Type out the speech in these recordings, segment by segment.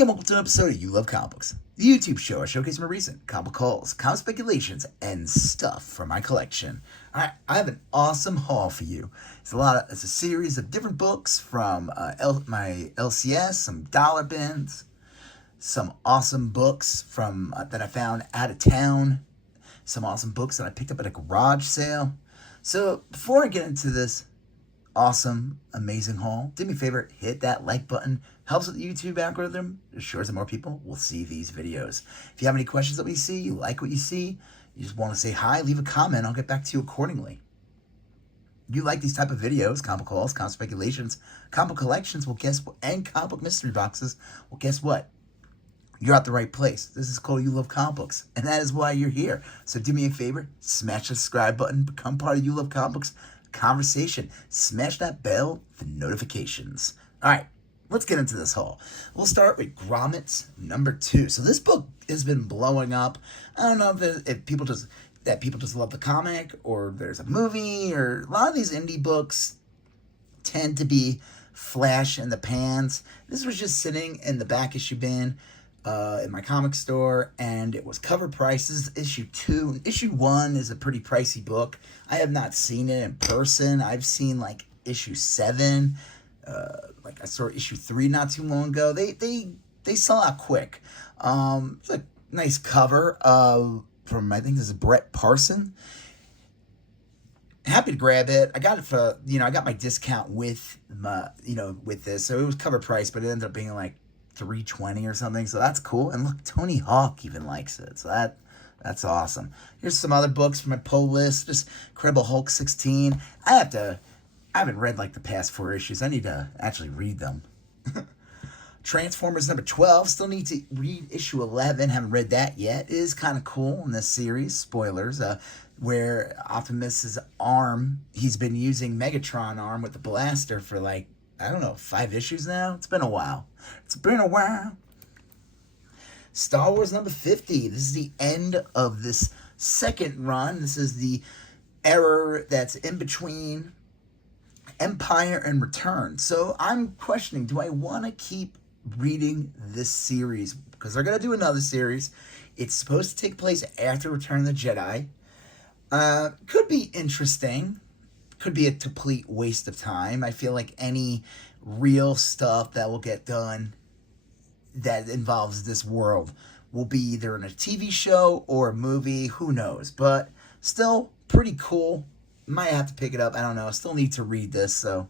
Hey, and welcome to an episode of You Love Comic Books, the YouTube show I showcase my recent comic hauls, comic speculations, and stuff from my collection. Alright, I have an awesome haul for you. It's a series of different books from my LCS, some dollar bins, some awesome books from that I found out of town, some awesome books that I picked up at a garage sale. So before I get into this awesome, amazing haul, do me a favor, hit that like button. Helps with the YouTube algorithm. It ensures that more people will see these videos. If you have any questions that we see, you like what you see, you just want to say hi, leave a comment, I'll get back to you accordingly. You like these type of videos, comic hauls, comic speculations, comic collections, well guess what, and comic book mystery boxes, well guess what? You're at the right place. This is called You Love Comic Books, and that is why you're here. So do me a favor, smash the subscribe button, become part of You Love Comic Books conversation. Smash that bell for notifications. All right, let's get into this haul. We'll start with Grommets #2. So this book has been blowing up. I don't know if people just love the comic, or there's a movie, or a lot of these indie books tend to be flash in the pans. This was just sitting in the back issue bin in my comic store, and it was cover prices. Issue 2. Issue 1 is a pretty pricey book. I have not seen it in person. I've seen like issue 7. Like I saw issue 3 not too long ago. They sell out quick. It's a nice cover from, I think this is Brett Parson. Happy to grab it. I got it for, I got my discount with with this. So it was cover price, but it ended up being like $3.20 or something. So that's cool. And look, Tony Hawk even likes it. So that's awesome. Here's some other books from my pull list. Just Incredible Hulk 16. I haven't read like the past 4 issues. I need to actually read them. Transformers #12. Still need to read issue 11. Haven't read that yet. It is kind of cool in this series. Spoilers. Where Optimus's arm, he's been using Megatron arm with the blaster for like, I don't know, 5 issues now? It's been a while. Star Wars #50. This is the end of this second run. This is the era that's in between Empire and Return. So I'm questioning, do I want to keep reading this series? Because they're going to do another series. It's supposed to take place after Return of the Jedi. Could be interesting. Could be a complete waste of time. I feel like any real stuff that will get done that involves this world will be either in a TV show or a movie. Who knows? But still pretty cool. Might have to pick it up. I don't know. I still need to read this, so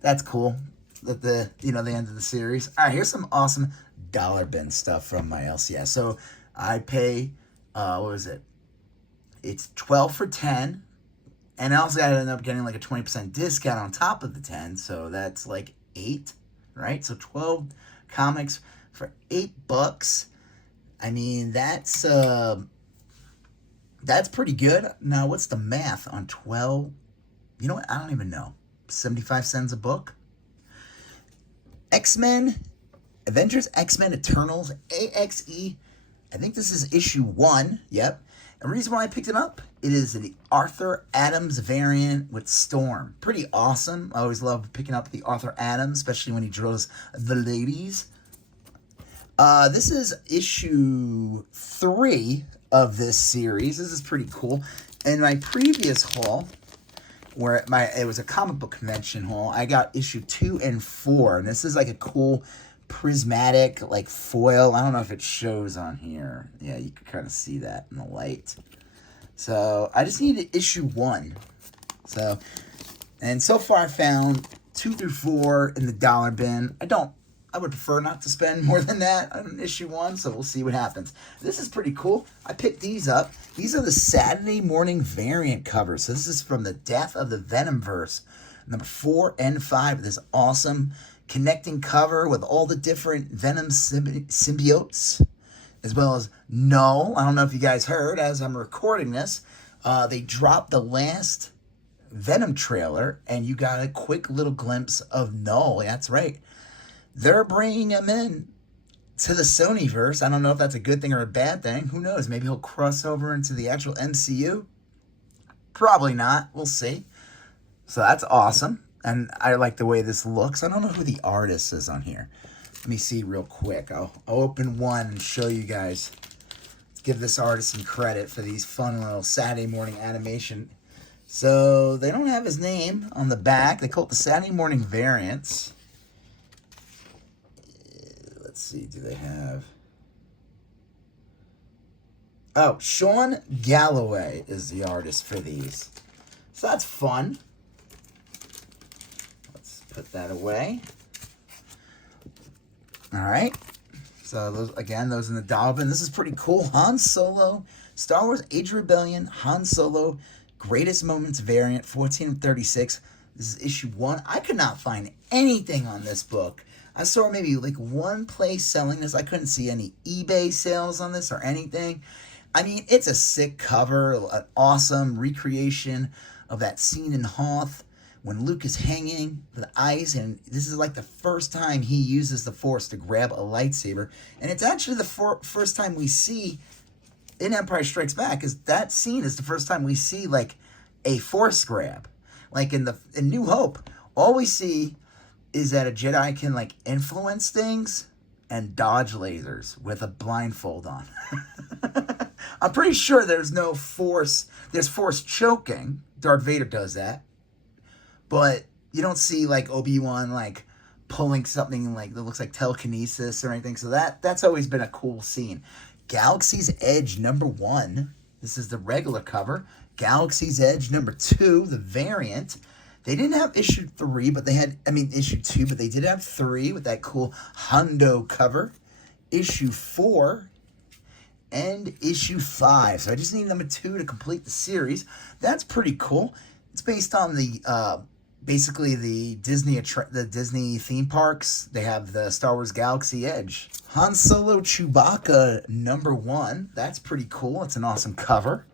that's cool. At the end of the series. All right, here's some awesome dollar bin stuff from my LCS. So I pay what was it? It's 12 for 10. And I also ended up getting like a 20% discount on top of the 10. So that's like 8, right? So 12 comics for $8. I mean, that's pretty good. Now, what's the math on 12? You know what? I don't even know. 75 cents a book? Avengers X-Men Eternals, AXE. I think this is issue 1. Yep. And the reason why I picked it up, it is the Arthur Adams variant with Storm. Pretty awesome. I always love picking up the Arthur Adams, especially when he draws the ladies. This is issue 3 of this series. This is pretty cool. In my previous haul, where it was a comic book convention haul, I got issue 2 and 4. And this is like a cool prismatic like foil. I don't know if it shows on here. Yeah, you can kind of see that in the light. So I just needed issue 1. So far I found 2 through 4 in the dollar bin. I would prefer not to spend more than that on issue 1, so we'll see what happens. This is pretty cool. I picked these up. These are the Saturday morning variant covers. So this is from the Death of the Venomverse, number 4 and 5. This awesome connecting cover with all the different Venom symbiotes, as well as Null. I don't know if you guys heard, as I'm recording this, they dropped the last Venom trailer, and you got a quick little glimpse of Null. That's right. They're bringing him in to the Sonyverse. I don't know if that's a good thing or a bad thing. Who knows? Maybe he'll cross over into the actual MCU. Probably not. We'll see. So that's awesome. And I like the way this looks. I don't know who the artist is on here. Let me see real quick. I'll open one and show you guys. Let's give this artist some credit for these fun little Saturday morning animation. So they don't have his name on the back. They call it the Saturday morning variants. Let's see, do they have... Oh, Sean Galloway is the artist for these. So that's fun. Let's put that away. All right. So those in the dollar bin. This is pretty cool. Han Solo, Star Wars Age of Rebellion, Han Solo, Greatest Moments variant, 1436. This is issue 1. I could not find anything on this book. I saw maybe like one place selling this. I couldn't see any eBay sales on this or anything. I mean, it's a sick cover, an awesome recreation of that scene in Hoth when Luke is hanging with ice, and this is like the first time he uses the Force to grab a lightsaber, and it's actually the first time we see in Empire Strikes Back, is that scene is the first time we see like a Force grab. Like in New Hope, all we see is that a Jedi can like influence things and dodge lasers with a blindfold on. I'm pretty sure there's no Force. There's Force choking. Darth Vader does that. But you don't see like Obi-Wan like pulling something like that looks like telekinesis or anything. So that's always been a cool scene. Galaxy's Edge #1. This is the regular cover. Galaxy's Edge #2, the variant. They didn't have issue 3, but they had, issue 2, but they did have 3 with that cool Hondo cover. Issue 4 and issue 5. So I just need #2 to complete the series. That's pretty cool. It's based on the basically the Disney theme parks. They have the Star Wars Galaxy Edge. Han Solo Chewbacca #1. That's pretty cool. It's an awesome cover.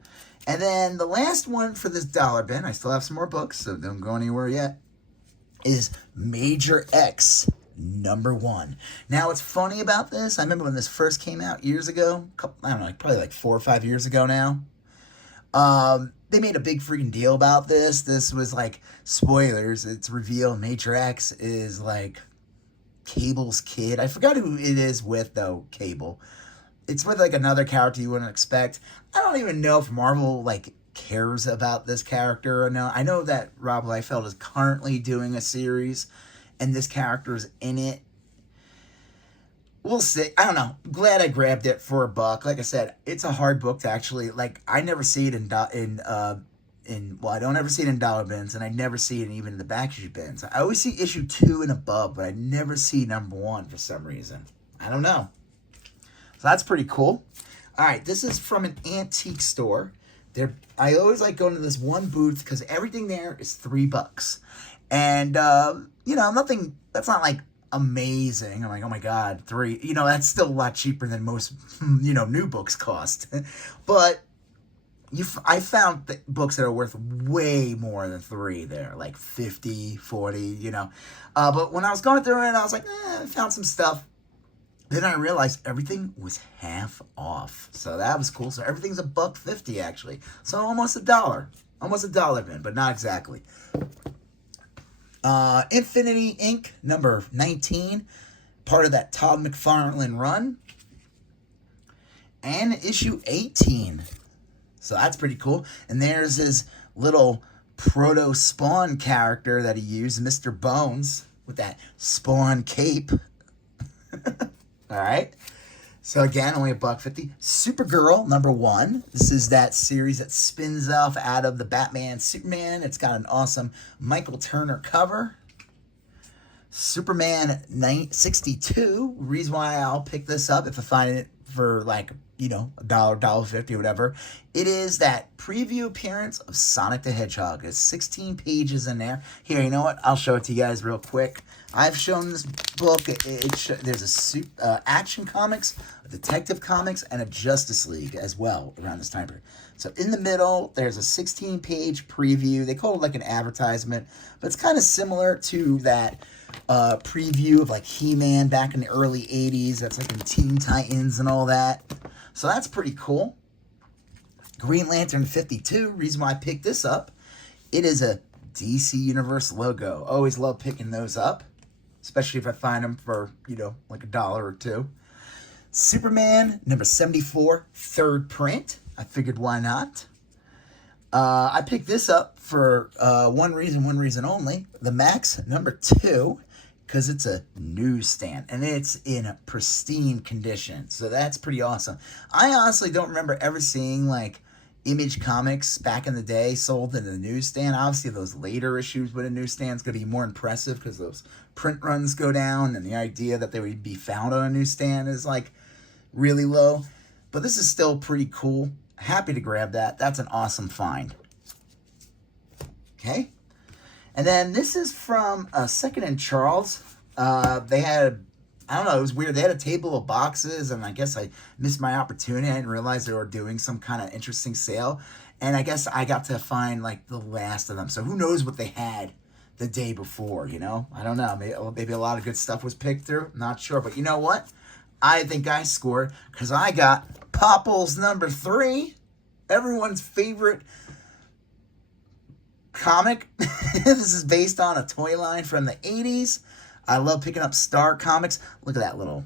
And then the last one for this dollar bin, I still have some more books, so don't go anywhere yet, is Major X #1. Now, what's funny about this, I remember when this first came out years ago, I don't know, probably like 4 or 5 years ago now. They made a big freaking deal about this. This was like, spoilers, it's revealed Major X is like Cable's kid. I forgot who it is with, though, Cable. It's with like another character you wouldn't expect. I don't even know if Marvel like cares about this character or not. I know that Rob Liefeld is currently doing a series and this character is in it. We'll see. I don't know. Glad I grabbed it for $1. Like I said, it's a hard book to actually, like, I never see it I don't ever see it in dollar bins, and I never see it even in the back issue bins. I always see issue 2 and above, but I never see #1 for some reason. I don't know. So that's pretty cool. All right, this is from an antique store. I always like going to this one booth because everything there is $3. And, nothing, that's not like amazing. I'm like, oh my God, 3, that's still a lot cheaper than most, new books cost. But I found books that are worth way more than 3 there, like 50, 40, But when I was going through it, I was like, I found some stuff. Then I realized everything was half off. So that was cool. So everything's $1.50 actually. So almost $1. Almost a dollar bin, but not exactly. Infinity Inc. #19. Part of that Todd McFarlane run. And issue 18. So that's pretty cool. And there's his little proto-Spawn character that he used, Mr. Bones, with that Spawn cape. All right. So again, only $1.50. Supergirl #1. This is that series that spins off out of the Batman Superman. It's got an awesome Michael Turner cover. Superman 62. Reason why I'll pick this up if I find it for like, $1, $1.50, whatever. It is that preview appearance of Sonic the Hedgehog. There's 16 pages in there. Here, you know what? I'll show it to you guys real quick. I've shown this book. There's a Action Comics, a Detective Comics, and a Justice League as well around this time period. So in the middle, there's a 16-page preview. They call it like an advertisement, but it's kind of similar to that preview of like He-Man back in the early 80s. That's like in Teen Titans and all that. So that's pretty cool. Green Lantern 52. Reason why I picked this up, it is a DC Universe logo. Always love picking those up. especially if I find them for, like $1 or $2. Superman number 74, third print. I figured why not. I picked this up for one reason only. The Max number 2, because it's a newsstand and it's in pristine condition. So that's pretty awesome. I honestly don't remember ever seeing like Image Comics back in the day sold in the newsstand. Obviously, those later issues with a newsstand is going to be more impressive because those print runs go down, and the idea that they would be found on a newsstand is like really low. But this is still pretty cool. Happy to grab that. That's an awesome find. Okay. And then this is from Second and Charles. They had, I don't know, it was weird. They had a table of boxes, and I guess I missed my opportunity. I didn't realize they were doing some kind of interesting sale. And I guess I got to find, like, the last of them. So who knows what they had the day before, I don't know. Maybe a lot of good stuff was picked through. Not sure. But you know what? I think I scored because I got Popples number 3. Everyone's favorite comic. This is based on a toy line from the 80s. I love picking up Star Comics. Look at that little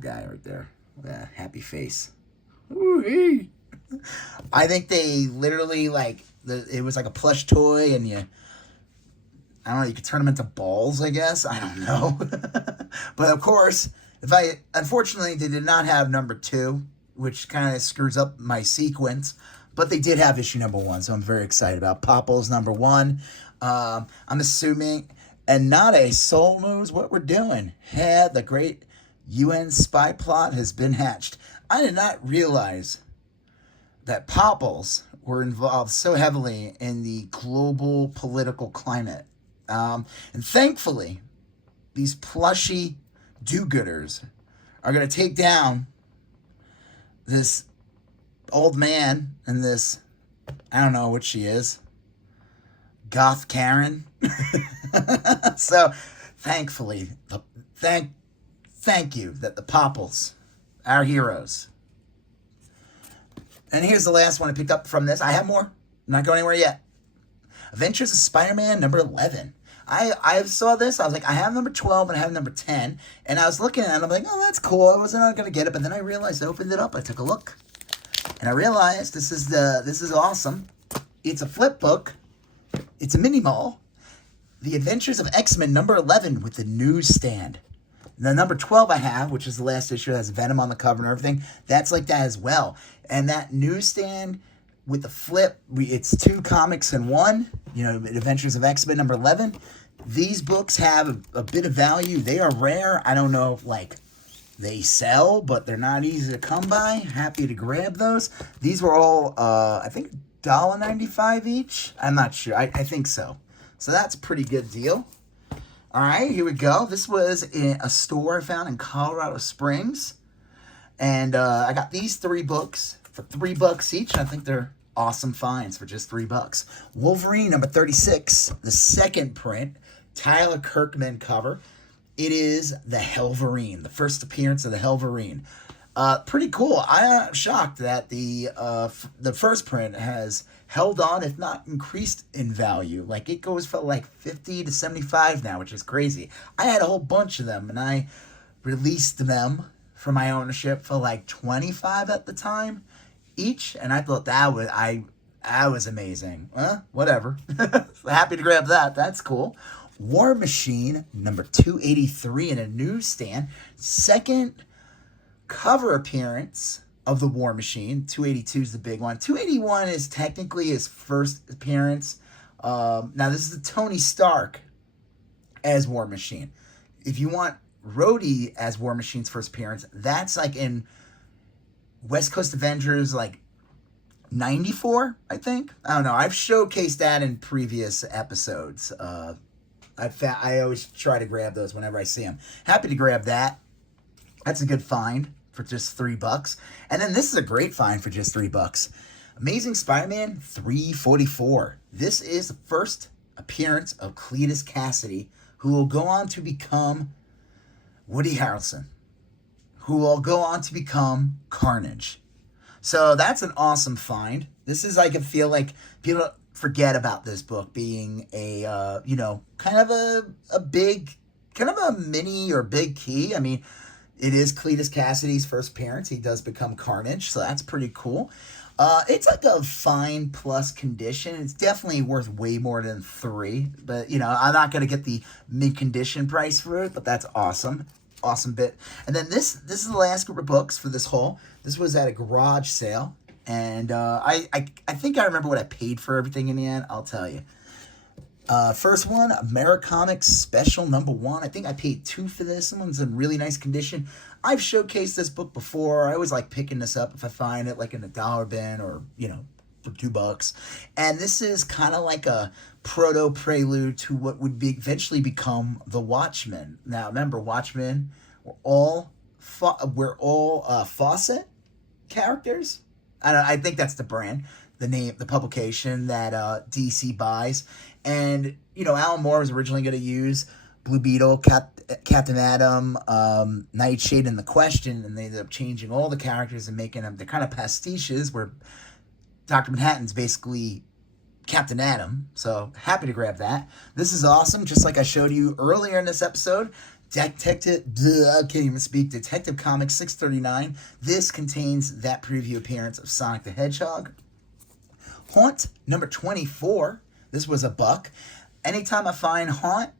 guy right there. That happy face. Ooh-wee. I think they literally it was like a plush toy, and I don't know, you could turn them into balls, I guess. I don't know. But of course, unfortunately, they did not have number 2, which kind of screws up my sequence. But they did have issue number 1, so I'm very excited about Popples number 1. I'm assuming, and not a soul knows what we're doing. Yeah, the great UN spy plot has been hatched. I did not realize that Popples were involved so heavily in the global political climate. And thankfully, these plushy do-gooders are going to take down this old man and this, I don't know what she is, goth Karen. So thankfully, thank you that the Popples, our heroes. And here's the last one I picked up from this. I have more. I'm not going anywhere yet. Adventures of Spider-Man number 11. I saw this. I was like, I have number 12 and I have number 10. And I was looking at it. I'm like, oh, that's cool. I wasn't going to get it. But then I realized, I opened it up. I took a look. And I realized this is awesome. It's a flip book. It's a mini mall. The Adventures of X-Men number 11 with the newsstand. The number 12 I have, which is the last issue, has Venom on the cover and everything. That's like that as well. And that newsstand with the flip, it's 2 comics in one. Adventures of X-Men number 11. These books have a bit of value. They are rare. I don't know if they sell, but they're not easy to come by. Happy to grab those. These were all, I think, $1.95 each. I'm not sure. I think so. So that's a pretty good deal. All right, here we go. This was in a store I found in Colorado Springs. And I got these 3 books for $3 each. I think they're awesome finds for just $3. Wolverine number 36, the second print, Tyler Kirkman cover. It is the Helverine, the first appearance of the Helverine. Pretty cool. I'm shocked that the first print has held on, if not increased in value. Like, it goes for like 50 to 75 now, which is crazy. I had a whole bunch of them, and I released them for my ownership for like 25 at the time each, and I thought that was amazing. Whatever. Happy to grab that. That's cool. War Machine number 283 in a newsstand. Second cover appearance of the War Machine. 282 is the big one. 281 is technically his first appearance. Now, this is the Tony Stark as War Machine. If you want Rhodey as War Machine's first appearance, that's like in West Coast Avengers, like 94, I think. I don't know. I've showcased that in previous episodes. I always try to grab those whenever I see them. Happy to grab that. That's a good find for just $3. And then this is a great find for just $3. Amazing Spider-Man 344. This is the first appearance of Cletus Cassidy, who will go on to become Woody Harrelson, who will go on to become Carnage. So that's an awesome find. This is, I can feel like people forget about this book being a, kind of a big kind of a mini or big key. I mean, it is Cletus Cassidy's first appearance. He does become Carnage, so that's pretty cool. It's like a fine plus condition. It's definitely worth way more than 3. But, I'm not going to get the mid condition price for it, but that's awesome. Awesome bit. And then this is the last group of books for this haul. This was at a garage sale. And I think I remember what I paid for everything in the end. I'll tell you. First one, Americomics Special #1. I think I paid $2 for this. This one's in really nice condition. I've showcased this book before. I always like picking this up if I find it like in a dollar bin or, for $2. And this is kind of like a proto-prelude to what would eventually become The Watchmen. Now, remember, Watchmen were all Fawcett characters. I think that's the brand, the name, the publication that DC buys. And, Alan Moore was originally going to use Blue Beetle, Captain Atom, Nightshade, and The Question, and they ended up changing all the characters and making them, they're kind of pastiches where Dr. Manhattan's basically Captain Atom. So happy to grab that. This is awesome, just like I showed you earlier in this episode. I can't even speak. Detective Comics 639. This contains that preview appearance of Sonic the Hedgehog. Haunt number 24. This was $1. Anytime I find Haunt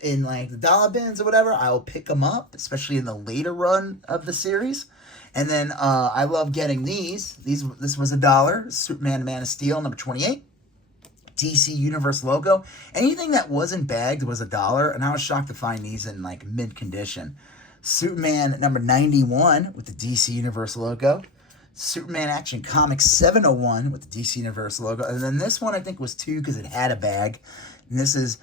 in like the dollar bins or whatever, I will pick them up, especially in the later run of the series. And then I love getting these. This was $1. Superman Man of Steel number 28. DC Universe logo. Anything that wasn't bagged was $1, and I was shocked to find these in like mid condition. Superman number 91 with the DC Universe logo. Superman Action Comics 701 with the DC Universe logo. And then this one I think was $2 because it had a bag. And this is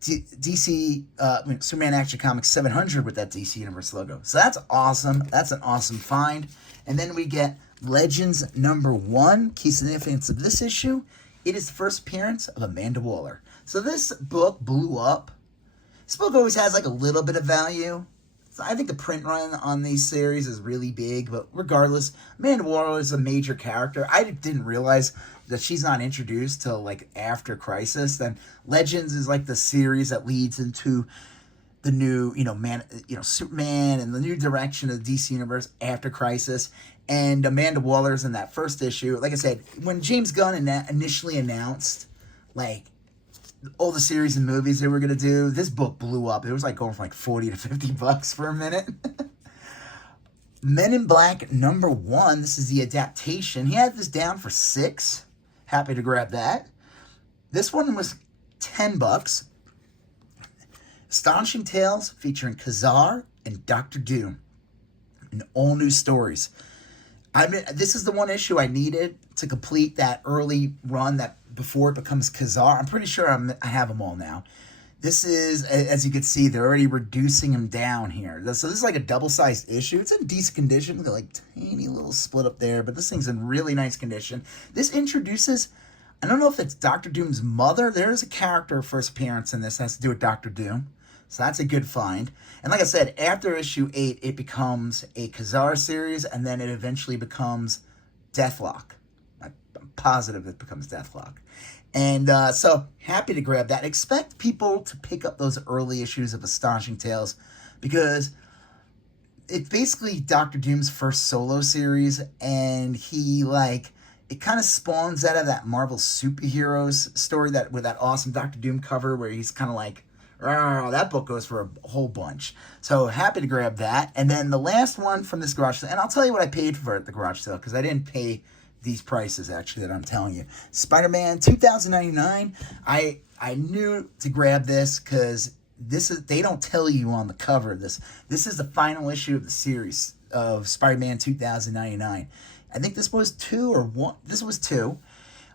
Superman Action Comics 700 with that DC Universe logo. So that's awesome. That's an awesome find. And then we get Legends #1. Key significance of this issue. It is the first appearance of Amanda Waller. So this book blew up. This book always has like a little bit of value. So I think the print run on these series is really big, but regardless, Amanda Waller is a major character. I didn't realize that she's not introduced till like after Crisis. Then Legends is like the series that leads into the new, Superman and the new direction of the DC Universe after Crisis. And Amanda Waller's in that first issue. Like I said, when James Gunn initially announced, like, all the series and movies they were going to do, this book blew up. It was like going from like $40 to $50 for a minute. Men in Black #1. This is the adaptation. He had this down for $6. Happy to grab that. This one was $10. Astonishing Tales featuring Kazar and Dr. Doom in all new stories. This is the one issue I needed to complete that early run that before it becomes Kazar. I'm pretty sure I have them all now. This is, as you can see, they're already reducing him down here. So this is like a double-sized issue. It's in decent condition. They're like tiny little split up there, but this thing's in really nice condition. This introduces, I don't know if it's Dr. Doom's mother. There is a character first appearance in this that has to do with Dr. Doom. So that's a good find. And like I said, after issue 8, it becomes a Kazar series, and then it eventually becomes Deathlock. I'm positive it becomes Deathlock. And so, happy to grab that. Expect people to pick up those early issues of Astonishing Tales, because it's basically Dr. Doom's first solo series, and it kind of spawns out of that Marvel Superheroes story with that awesome Dr. Doom cover where he's kind of like, that book goes for a whole bunch. So happy to grab that. And then the last one from this garage sale, and I'll tell you what I paid for it at the garage sale, because I didn't pay these prices actually that I'm telling you. Spider-Man 2099. I knew to grab this because they don't tell you on the cover of this. This is the final issue of the series of Spider-Man 2099. I think this was 2 or 1. This was 2.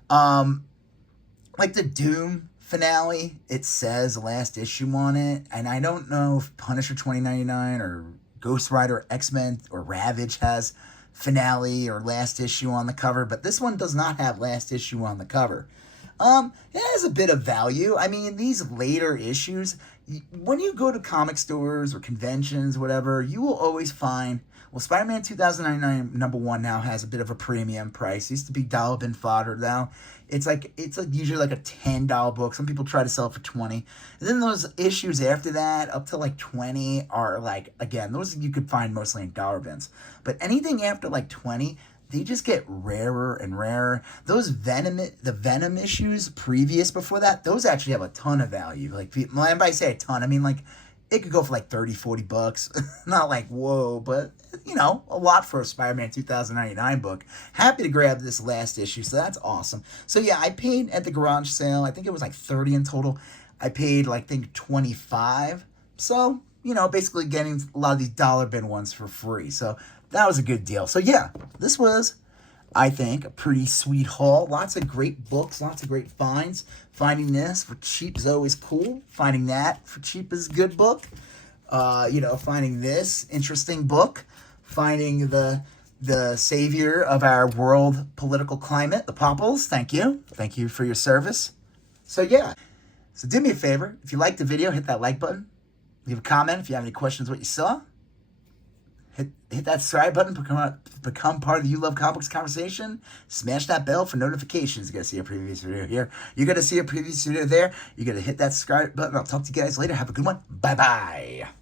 Like the Doom finale, it says last issue on it, and I don't know if Punisher 2099 or Ghost Rider, X-Men, or Ravage has finale or last issue on the cover, but this one does not have last issue on the cover. It has a bit of value. I mean, these later issues, when you go to comic stores or conventions, whatever, you will always find. Well, Spider-Man 2099 #1 now has a bit of a premium price. It used to be dollar bin fodder now. It's usually like a $10 book. Some people try to sell it for 20. And then those issues after that, up to like 20, are like, again, those you could find mostly in dollar bins. But anything after like 20, they just get rarer and rarer. The Venom issues previous before that, those actually have a ton of value. Like, when I say a ton, I mean like it could go for like 30, 40 bucks. Not like, whoa, but a lot for a Spider-Man 2099 book. Happy to grab this last issue, so that's awesome. So yeah, I paid at the garage sale, I think it was like 30 in total. I paid like, I think 25. So, basically getting a lot of these dollar bin ones for free. So that was a good deal. So yeah, this was, I think, a pretty sweet haul. Lots of great books, lots of great finds. Finding this for cheap is always cool. Finding that for cheap is a good book. Finding this interesting book. Finding the savior of our world political climate, the Popples. Thank you. Thank you for your service. So yeah. So do me a favor. If you liked the video, hit that like button. Leave a comment if you have any questions what you saw. Hit that subscribe button, become part of the You Love Comics conversation. Smash that bell for notifications. You're going to see a previous video here. You're going to see a previous video there. You're going to hit that subscribe button. I'll talk to you guys later. Have a good one. Bye-bye.